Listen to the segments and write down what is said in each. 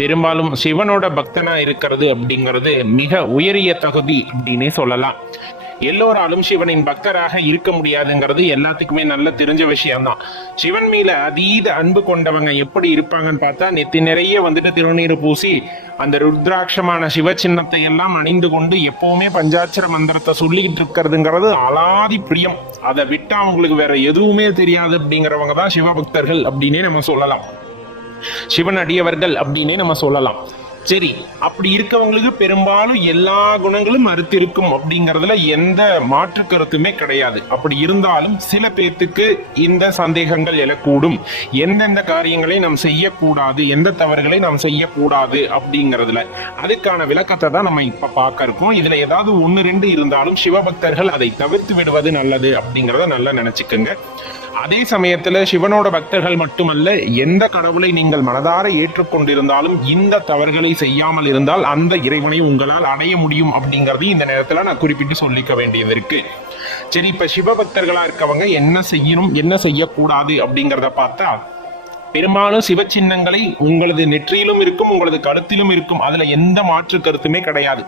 பெரும்பாலும் சிவனோட பக்தனா இருக்கிறது அப்படிங்கிறது மிக உயரிய தகுதி அப்படின்னே சொல்லலாம். எல்லோராலும் சிவனின் பக்தராக இருக்க முடியாதுங்கிறது எல்லாத்துக்குமே நல்ல தெரிஞ்ச விஷயம்தான். சிவன் மேல அதீத அன்பு கொண்டவங்க எப்படி இருப்பாங்கன்னு பார்த்தா நெத்தி நிறைய வந்துட்டு திருநீர் பூசி அந்த ருத்ராட்சமான சிவ சின்னத்தை எல்லாம் அணிந்து கொண்டு எப்பவுமே பஞ்சாட்சர மந்திரத்தை சொல்லிக்கிட்டு இருக்கிறதுங்கிறது அலாதி பிரியம். அதை விட்டா அவங்களுக்கு வேற எதுவுமே தெரியாது அப்படிங்கிறவங்க தான் சிவபக்தர்கள் அப்படின்னே நம்ம சொல்லலாம். சிவன் அடியவர்கள் அப்படின்னே நம்ம சொல்லலாம். சரி அப்படி இருக்கவங்களுக்கு பெரும்பாலும் எல்லா குணங்களும் மறுத்திருக்கும் அப்படிங்கறதுல எந்த மாற்று கருத்துமே கிடையாது. அப்படி இருந்தாலும் சில பேர்த்துக்கு இந்த சந்தேகங்கள் எழக்கூடும். எந்தெந்த காரியங்களை நாம் செய்யக்கூடாது எந்த தவறுகளை நாம் செய்யக்கூடாது அப்படிங்கறதுல. அதுக்கான விளக்கத்தை தான் நம்ம இப்ப பார்க்க இருக்கோம். இதுல ஏதாவது ஒன்னு ரெண்டு இருந்தாலும் சிவபக்தர்கள் அதை தவிர்த்து விடுவது நல்லது அப்படிங்கிறத நல்லா நினைச்சுக்கோங்க. அதே சமயத்துல சிவனோட பக்தர்கள் மட்டுமல்ல எந்த கடவுளை நீங்கள் மனதார ஏற்றுக்கொண்டிருந்தாலும் இந்த தவறுகளை செய்யாமல் இருந்தால் அந்த இறைவனை உங்களால் அடைய முடியும் அப்படிங்கறதையும் இந்த நேரத்துல நான் குறிப்பிட்டு சொல்லிக்க வேண்டியது இருக்கு. சரி இப்ப சிவபக்தர்களா இருக்கவங்க என்ன செய்யணும் என்ன செய்யக்கூடாது அப்படிங்கறத பார்த்தா பெரும்பாலும் சிவ சின்னங்களை உங்களது நெற்றியிலும் இருக்கும் உங்களது கழுத்திலும் இருக்கும். அதுல எந்த மாற்று கருத்துமே கிடையாது.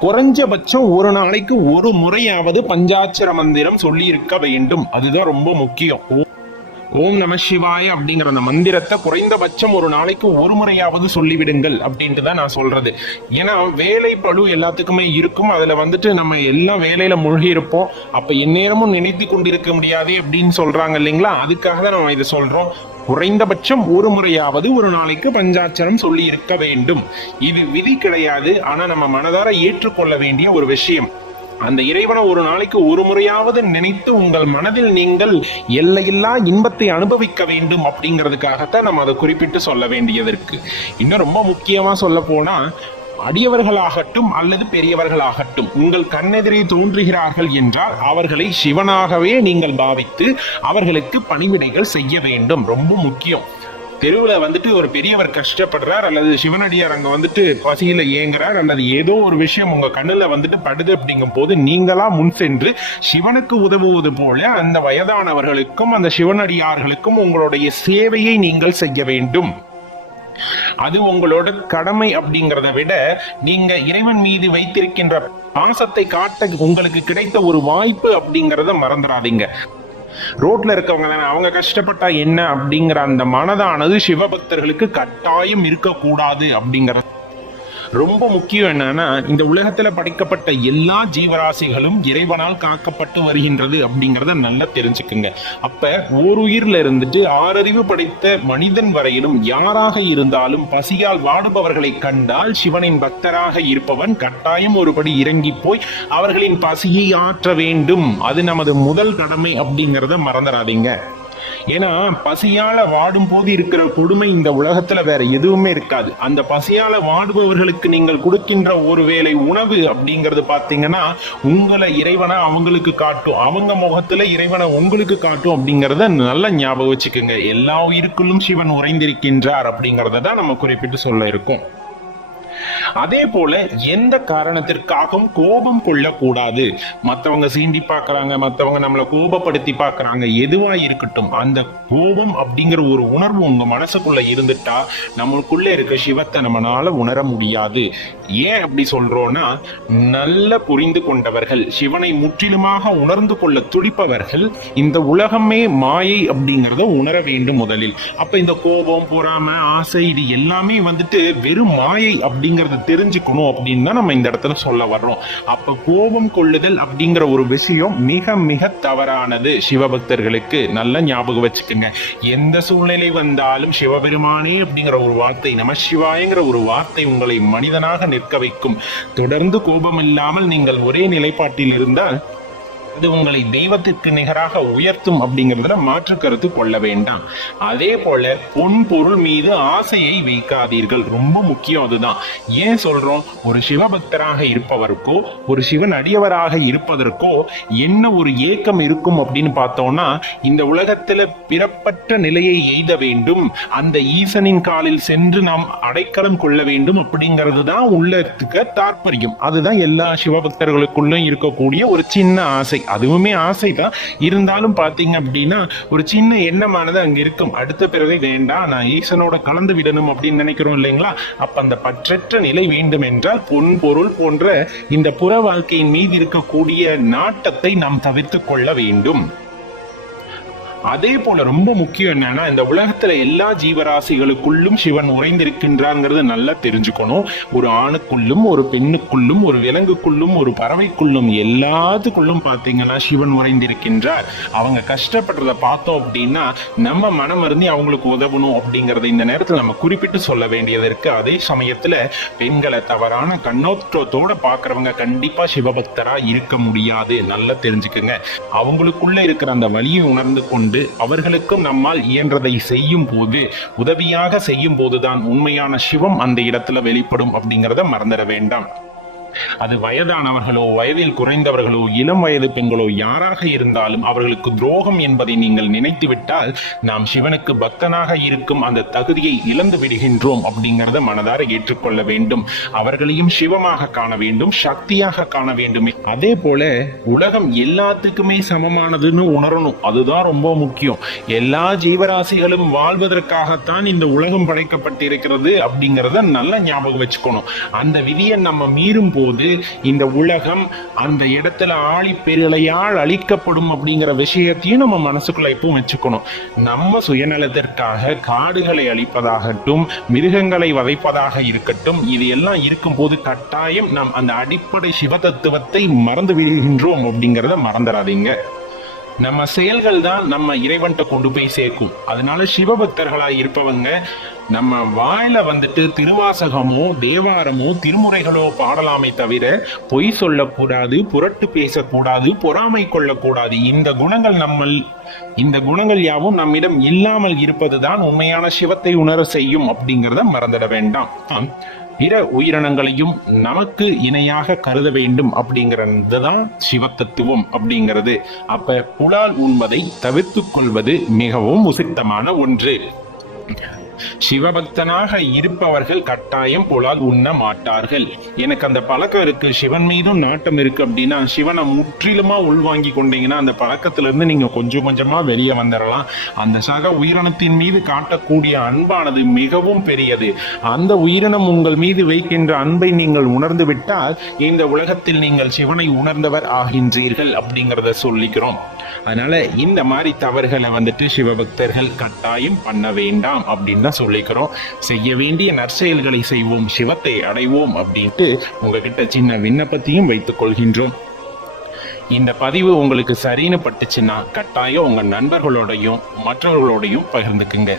குறைஞ்சபட்சம் ஒரு நாளைக்கு ஒரு முறையாவது பஞ்சாட்சர மந்திரம் சொல்லி இருக்க வேண்டும். அதுதான் ரொம்ப முக்கியம். ஓம் நம சிவாய அப்படிங்கிற அந்த மந்திரத்தை குறைந்தபட்சம் ஒரு நாளைக்கு ஒரு முறையாவது சொல்லிவிடுங்கள் அப்படின்ட்டு தான் நான் சொல்றது. ஏன்னா வேலை பழு எல்லாத்துக்குமே இருக்கும். அதுல வந்துட்டு நம்ம எல்லாம் வேலையில மூழ்கி இருப்போம் அப்ப எந்நேரமும் நினைத்து கொண்டிருக்க முடியாது அப்படின்னு சொல்றாங்க இல்லைங்களா? அதுக்காக தான் நம்ம இதை சொல்றோம். குறைந்தபட்சம் ஒரு முறையாவது ஒரு நாளைக்கு பஞ்சாட்சரம் சொல்லி இருக்க வேண்டும். இது விதி கிடையாது. ஆனா நம்ம மனதார ஏற்றுக்கொள்ள வேண்டிய ஒரு விஷயம். அந்த இறைவனை ஒரு நாளைக்கு ஒரு முறையாவது நினைத்து உங்கள் மனதில் நீங்கள் எல்லையில்லா இன்பத்தை அனுபவிக்க வேண்டும் அப்படிங்கிறதுக்காகத்தான் நம்ம அதை குறிப்பிட்டு சொல்ல வேண்டியது இருக்கு. இன்னும் ரொம்ப முக்கியமா சொல்ல போனா அடியவர்களாகட்டும் அல்லது பெரியவர்களாகட்டும் உங்கள் கண்ணெதிரே தோன்றுகிறார்கள் என்றால் அவர்களை சிவனாகவே நீங்கள் பாவித்து அவர்களுக்கு பணிவிடைகள் செய்ய வேண்டும். ரொம்ப முக்கியம். தெருவுல வந்துட்டு ஒரு பெரியவர் கஷ்டப்படுறார் அல்லது சிவனடியார் அங்க வந்துட்டு பசியில ஏங்குறார் அல்லது ஏதோ ஒரு விஷயம் உங்க கண்ணுல வந்துட்டு படுது அப்படிங்கும் போது நீங்களா முன் சென்று சிவனுக்கு உதவுவது போல அந்த வயதானவர்களுக்கும் அந்த சிவனடியார்களுக்கும் உங்களுடைய சேவையை நீங்கள் செய்ய வேண்டும். அது உங்களோட கடமை அப்படிங்கறத விட நீங்க இறைவன் மீது வைத்திருக்கின்ற பாசத்தை காட்ட உங்களுக்கு கிடைத்த ஒரு வாய்ப்பு அப்படிங்கறத மறந்துடாதீங்க. ரோட்ல இருக்கவங்க தானே அவங்க கஷ்டப்பட்டா என்ன அப்படிங்கிற அந்த மனதானது சிவபக்தர்களுக்கு கட்டாயம் இருக்கக்கூடாது அப்படிங்கிற ரொம்ப முக்கியம் என்னன்னா இந்த உலகத்துல படைக்கப்பட்ட எல்லா ஜீவராசிகளும் இறைவனால் காக்கப்பட்டு வருகின்றது அப்படிங்கிறத நல்லா தெரிஞ்சுக்குங்க. அப்ப ஓருயிர்ல இருந்துட்டு ஆறறிவு படைத்த மனிதன் வரையிலும் யாராக இருந்தாலும் பசியால் வாடுபவர்களை கண்டால் சிவனின் பக்தராக இருப்பவன் கட்டாயம் ஒருபடி இறங்கி போய் அவர்களின் பசியை ஆற்ற வேண்டும். அது நமது முதல் கடமை அப்படிங்கிறத மறந்துடாதீங்க. ஏன்னா பசியால வாடும் போது இருக்கிற கொடுமை இந்த உலகத்துல வேற எதுவுமே இருக்காது. அந்த பசியால வாடுபவர்களுக்கு நீங்கள் கொடுக்கின்ற ஒரு வேளை உணவு அப்படிங்கிறது பாத்தீங்கன்னா உங்களை இறைவனை அவங்களுக்கு காட்டும் அவங்க முகத்துல இறைவனை உங்களுக்கு காட்டும் அப்படிங்கறத நல்லா ஞாபகம் வச்சுக்கோங்க. எல்லா உயிருக்குள்ளும் சிவன் உறைந்திருக்கின்றார் அப்படிங்கறத தான் நம்ம குறிப்பிட்டு சொல்ல இருக்கோம். அதே போல எந்த காரணத்திற்காகவும் கோபம் கொள்ளக்கூடாது. மத்தவங்க சீண்டி பார்க்கறாங்க மத்தவங்க நம்மளை கோபப்படுத்தி பார்க்கறாங்க எதுவா இருக்கட்டும் அந்த கோபம் அப்படிங்கிற ஒரு உணர்வு உங்க மனசுக்குள்ள இருந்துட்டா நம்மளுக்குள்ள இருக்க சிவத்தை நம்மளால உணர முடியாது. ஏன் அப்படி சொல்றோம்னா நல்ல புரிந்து கொண்டவர்கள் சிவனை முற்றிலுமாக உணர்ந்து கொள்ள துடிப்பவர்கள் இந்த உலகமே மாயை அப்படிங்கிறத உணர வேண்டும் முதலில். அப்ப இந்த கோபம் பொறாம ஆசை இது எல்லாமே வந்துட்டு வெறும் மாயை அப்படிங்கறத தெரிஞ்சுக்கணும் அப்படின்னு தான் நம்ம இந்த இடத்துல சொல்ல வர்றோம். அப்ப கோபம் கொள்ளுதல் அப்படிங்கிற ஒரு விஷயம் மிக மிக தவறானது. சிவபக்தர்களுக்கு நல்ல ஞாபகம் வச்சுக்கோங்க. எந்த சூழ்நிலை வந்தாலும் சிவபெருமானே அப்படிங்கிற ஒரு வார்த்தை நம சிவாயங்கிற ஒரு வார்த்தை உங்களை மனிதனாக நிற்க வைக்கும். தொடர்ந்து கோபம் இல்லாமல் நீங்கள் ஒரே நிலைப்பாட்டில் இருந்தால் அது உங்களை தெய்வத்திற்கு நிகராக உயர்த்தும் அப்படிங்கிறதுல மாற்று கருத்து கொள்ள வேண்டாம். அதே போல பொன் பொருள் மீது ஆசையை வைக்காதீர்கள். ரொம்ப முக்கியம் அதுதான். ஏன் சொல்றோம்? ஒரு சிவபக்தராக இருப்பவருக்கோ ஒரு சிவன் அடியவராக இருப்பதற்கோ என்ன ஒரு ஏக்கம் இருக்கும் அப்படின்னு பார்த்தோம்னா இந்த உலகத்துல பிறப்பற்ற நிலையை எய்த வேண்டும். அந்த ஈசனின் காலில் சென்று நாம் அடைக்கலம் கொள்ள வேண்டும் அப்படிங்கிறது தான் உள்ளத்துக்க தாற்பயம். அதுதான் எல்லா சிவபக்தர்களுக்குள்ளும் இருக்கக்கூடிய ஒரு சின்ன ஆசை. அதுவுமே ஆசை தான் இருந்தாலும் பார்த்தீங்க அப்படின்னா ஒரு சின்ன எண்ணமானது அங்கே இருக்கும். அடுத்த பிறவை வேண்டாம் நான் ஈசனோட கலந்து விடணும் அப்படின்னு நினைக்கிறோம் இல்லைங்களா? அப்ப அந்த பற்றற்ற நிலை வேண்டும் என்றால் பொன் பொருள் போன்ற இந்த புற வாழ்க்கையின் மீது இருக்கக்கூடிய நாட்டத்தை நாம் தவிர்த்து கொள்ள வேண்டும். அதே போல ரொம்ப முக்கியம் என்னன்னா இந்த உலகத்துல எல்லா ஜீவராசிகளுக்குள்ளும் சிவன் உறைந்திருக்கின்றாங்கிறது நல்லா தெரிஞ்சுக்கணும். ஒரு ஆணுக்குள்ளும் ஒரு பெண்ணுக்குள்ளும் ஒரு விலங்குக்குள்ளும் ஒரு பறவைக்குள்ளும் எல்லாத்துக்குள்ளும் பாத்தீங்கன்னா சிவன் உறைந்திருக்கின்றார். அவங்க கஷ்டப்படுறத பார்த்தோம் அப்படின்னா நம்ம மனம் அருந்தி அவங்களுக்கு உதவணும் அப்படிங்கறத இந்த நேரத்துல நம்ம குறிப்பிட்டு சொல்ல வேண்டியது இருக்கு. அதே சமயத்துல பெண்களை தவறான கண்ணோட்டத்தோட பாக்குறவங்க கண்டிப்பா சிவபக்தரா இருக்க முடியாது. நல்லா தெரிஞ்சுக்குங்க. அவங்களுக்குள்ள இருக்கிற அந்த வலியை உணர்ந்து கொண்டு அவர்களுக்கும் நம்மால் இயன்றதை செய்யும் போது உதவியாக செய்யும் போதுதான் உண்மையான சிவம் அந்த இடத்துல வெளிப்படும் அப்படிங்கிறத மறந்துட வேண்டாம். அது வயதானவர்களோ வயதில் குறைந்தவர்களோ இளம் வயது பெண்களோ யாராக இருந்தாலும் அவர்களுக்கு துரோகம் என்பதை நீங்கள் நினைத்து விட்டால் நாம் சிவனுக்கு பக்தனாக இருக்கும் அந்த தகுதியை இழந்து விடுகின்றோம் அப்படிங்கிறத மனதார ஏற்றுக்கொள்ள வேண்டும். அவர்களையும் சிவமாக காண வேண்டும் சக்தியாக காண வேண்டும். அதே போல உலகம் எல்லாத்துக்குமே சமமானதுன்னு உணரணும். அதுதான் ரொம்ப முக்கியம். எல்லா ஜீவராசிகளும் வாழ்வதற்காகத்தான் இந்த உலகம் படைக்கப்பட்டிருக்கிறது அப்படிங்கிறத நல்லா ஞாபகம் வச்சுக்கணும். அந்த விதியை நம்ம மீறும் போது இந்த உலகம் அந்த இடத்துல ஆழி பெருளையால் அழிக்கப்படும் அப்படிங்கிற விஷயத்தையும் நம்ம மனசுக்குள்ள எப்பவும் வச்சுக்கணும். நம்ம சுயநலத்திற்காக காடுகளை அழிப்பதாகட்டும் மிருகங்களை வதைப்பதாக இருக்கட்டும் இது எல்லாம் இருக்கும்போது கட்டாயம் நாம் அந்த அடிப்படை சிவ தத்துவத்தை மறந்து விடுகின்றோம் அப்படிங்கிறத மறந்துடாதீங்க. நம்ம செயல்கள் தான் நம்ம இறைவன்கிட்ட கொண்டு போய் சேர்க்கும். அதனால சிவபக்தர்களாக இருப்பவங்க நம்ம வாயில வந்துட்டு திருவாசகமோ தேவாரமோ திருமுறைகளோ பாடலாமே தவிர பொய் சொல்லக்கூடாது புரட்டு பேசக்கூடாது பொறாமை கொள்ளக்கூடாது. இந்த குணங்கள் நம்மள் இந்த குணங்கள் யாவும் நம்மிடம் இல்லாமல் இருப்பதுதான் உண்மையான சிவத்தை உணர செய்யும் அப்படிங்கிறத மறந்துட வேண்டாம். பிற உயிரினங்களையும் நமக்கு இணையாக கருத வேண்டும் அப்படிங்கிறதுதான் சிவத்தத்துவம் அப்படிங்கிறது. அப்ப புலால் உண்பதை தவிர்த்து கொள்வது மிகவும் உசித்தமான ஒன்று. சிவபக்தனாக இருப்பவர்கள் கட்டாயம் புலால் உண்ண மாட்டார்கள். எனக்கு அந்த பழக்கம் இருக்கு. சிவன் மீதும் நாட்டம் இருக்கு அப்படின்னா சிவனை முற்றிலுமா உள்வாங்கி கொண்டீங்கன்னா அந்த பழக்கத்துல இருந்து நீங்க கொஞ்சம் கொஞ்சமா வெளியே வந்துடலாம் அந்த சக உயிரினத்தின் மீது காட்டக்கூடிய அன்பானது மிகவும் பெரியது. அந்த உயிரினம் உங்கள் மீது வைக்கின்ற அன்பை நீங்கள் உணர்ந்து விட்டால் இந்த உலகத்தில் நீங்கள் சிவனை உணர்ந்தவர் ஆகின்றீர்கள் அப்படிங்கிறத சொல்லிக்கிறோம். அதனால இந்த மாதிரி தவறுகளை வந்துட்டு சிவபக்தர்கள் கட்டாயம் பண்ண வேண்டாம் அப்படின்னு தான் சொல்லிக்கிறோம். செய்ய வேண்டிய நற்செயல்களை செய்வோம் சிவத்தை அடைவோம் அப்படின்ட்டு உங்ககிட்ட சின்ன விண்ணப்பத்தையும் வைத்துக் கொள்கின்றோம். இந்த பதிவு உங்களுக்கு சரின்னு பட்டுச்சுன்னா கட்டாயம் உங்க நண்பர்களோடையும் மற்றவர்களோடையும் பகிர்ந்துக்குங்க.